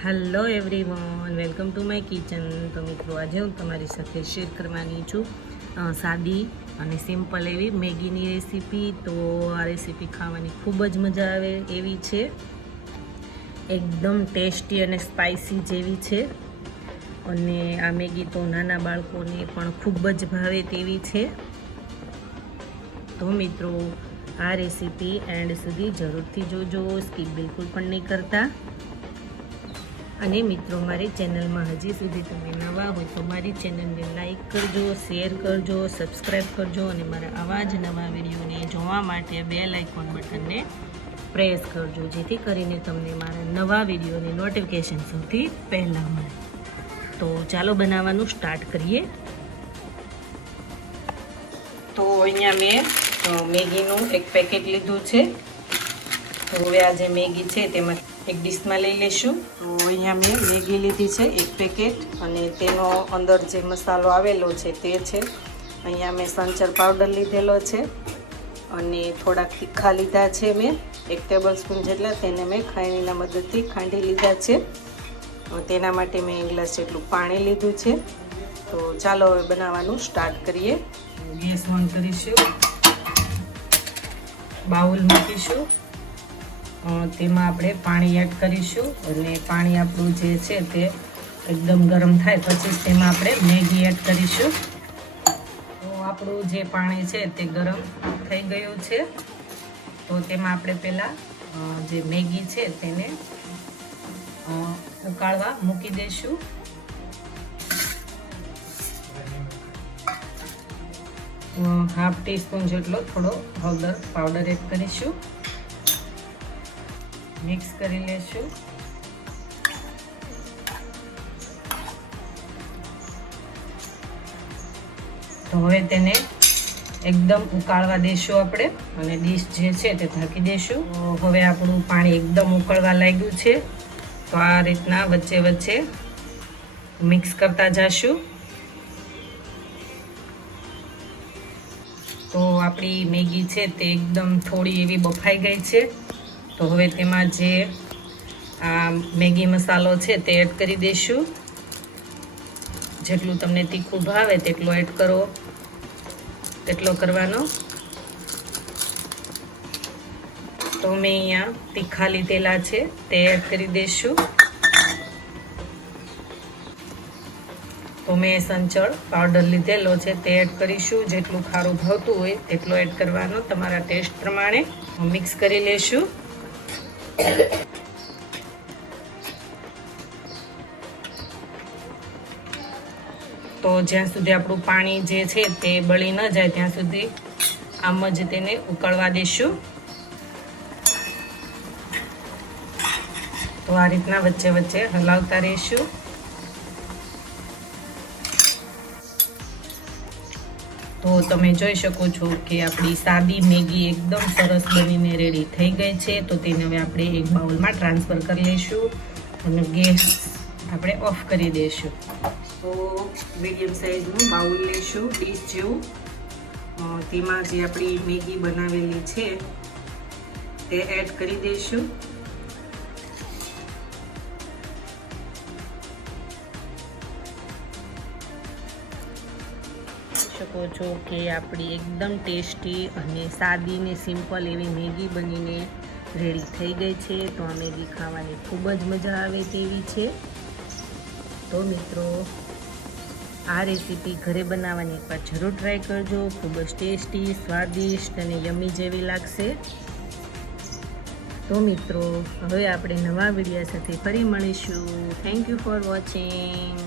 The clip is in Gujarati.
Hello everyone welcome to my kitchen તો મિત્રો, આજે હું તમારી સાથે શેર કરવાની છું સાદી અને સિમ્પલ એવી મેગીની રેસીપી તો આ રેસીપી ખાવાની ખૂબ જ મજા આવે એવી છે. એકદમ ટેસ્ટી અને સ્પાઇસી જેવી છે. અને આ મેગી તો નાના બાળકોને પણ ખૂબ જ ભાવે તેવી છે. તો મિત્રો, આ રેસીપી એન્ડ સુધી જરૂરથી જોજો સ્કીપ બિલકુલ પણ નહીં કરતા. અને મિત્રો, મારી ચેનલમાં હજી સુધી તમે નવા હોય તો મારી ચેનલને લાઈક કરજો, શેર કરજો સબસ્ક્રાઈબ કરજો અને મારા આવા જ નવા વિડીયોને જોવા માટે બેલ આઇકોન બટનને પ્રેસ કરજો, જેથી કરીને તમને મારા નવા વિડીયોની નોટિફિકેશન સૌથી પહેલાં મળે. તો ચાલો બનાવવાનું સ્ટાર્ટ કરીએ. તો અહીંયા મેં મેગીનું એક પેકેટ લીધું છે. તો હવે આ જે મેગી છે તેમાં એક ડીશમાં લઈ લેશું તો અહીંયા મેં મેગી લીધી છે, એક પેકેટ. અને તેનો અંદર જે મસાલો આવેલો છે તે છે. અહીંયા મેં સંચર પાવડર લીધેલો છે. અને થોડાક તીખા લીધા છે મેં. એક ટેબલ સ્પૂન જેટલા તેને મેં ખાંડીના મદદથી ખાંડી લીધા છે. તેના માટે મેં એક ગ્લાસ જેટલું પાણી લીધું છે. તો ચાલો હવે બનાવવાનું સ્ટાર્ટ કરીએ. ગેસ ઓન કરીશું. બાઉલ મૂકીશું. તેમાં આપણે પાણી એડ કરીશું અને પાણી આપણું જે છે તે એકદમ ગરમ થાય પછી તેમાં આપણે મેગી એડ કરીશું. તો આપણું જે પાણી છે તે ગરમ થઈ ગયું છે. તો તેમાં આપણે પહેલાં જે મેગી છે તેને ઉકાળવા મૂકી દઈશું. હાફ ટીસ્પૂન જેટલો થોડો હળદર પાવડર એડ કરીશું. મિક્સ કરી લેશું. તો હવે તેને એકદમ ઉકાળવા દેશું આપણે અને ડીશ જે છે તે ઢાંકી દેશું. હવે આપણું પાણી એકદમ ઉકળવા લાગ્યું છે. તો આ રીતના વચ્ચે વચ્ચે મિક્સ કરતા જશું. તો આપણી મેગી છે તે એકદમ થોડી એવી બફાઈ ગઈ છે. તો હવે તેમાં જે આ મેગી મસાલો છે તે એડ કરી દઈશું જેટલું તમને તીખું ભાવે તેટલો એડ કરો. તેટલો કરવાનો. તો મેં અહીંયા તીખા લીધેલા છે તે એડ કરી દઈશું તો મેં સંચળ પાવડર લીધેલો છે તે એડ કરીશું. જેટલું ખારું ભાવતું હોય તેટલો એડ કરવાનો તમારા ટેસ્ટ પ્રમાણે. મિક્સ કરી લેશું. તો જ્યાં સુધી આપણું પાણી જે છે તે બળી ન જાય, ત્યાં સુધી આમ જ તેને ઉકળવા દેશું. તો આ રીતના વચ્ચે વચ્ચે હલાવતા રહીશું. તો તમે જોઈ શકો છો કે આપણી સાદી મેગી એકદમ સરસ બનીને રેડી થઈ ગઈ છે. તો તેને હવે આપણે એક બાઉલમાં ટ્રાન્સફર કરી લઈશું અને ગેસ આપણે ઓફ કરી દઈશું. તો મીડિયમ સાઇઝનું બાઉલ લઈશું ડીશ જેવું. તેમાં જે આપણી મેગી બનાવેલી છે, તે એડ કરી દઈશું. શકો છો કે આપણી એકદમ ટેસ્ટી અને સાદી ને સિમ્પલ એવી મેગી બનીને રેડી થઈ ગઈ છે. તો આ મેગી ખાવાની ખૂબ જ મજા આવે તેવી છે. તો મિત્રો, આ રેસીપી ઘરે બનાવવાની એકવાર જરૂર ટ્રાય કરજો. ખૂબ જ ટેસ્ટી, સ્વાદિષ્ટ અને યમી જેવી લાગશે. તો મિત્રો, હવે આપણે નવા વિડીયા સાથે ફરી મળીશું. Thank you for watching